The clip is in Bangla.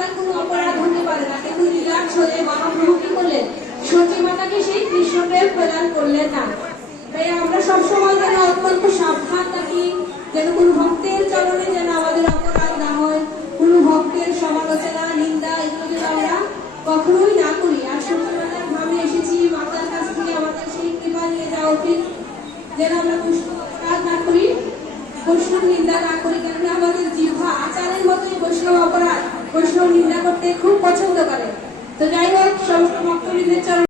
সেই কোনো অপরাধ হতে পারে না। কিন্তু লীলার ছলে মহাপ্রভু কি করলেন? সচী মাতাকে সেই কৃষ্ণপ্রেম প্রদান করলেন না। তাই আমরা সবসময় যেন অত্যন্ত সাবধান থাকি, যেন কোনো ভক্তের চরণে যেন আমাদের অপরাধ না হয়, কোনো ভক্তের সমালোচনা, নিন্দা এগুলো যেন আমরা কখনোই না করি। আর সত্যি মাতার ধামে এসেছি, মাতার কাছ থেকে আমাদের সেই কৃপা নিয়ে যাওয়া উচিত, যেন আমরা অপরাধ না করি, বৈষ্ণব নিন্দা না করি। কেননা আমাদের জিহ্বা আচারের মতোই বৈষ্ণব বৈষ্ণব নিন্দা করতে খুব পছন্দ করে। তো যাই হোক সমস্ত ভক্তবৃন্দের চরণে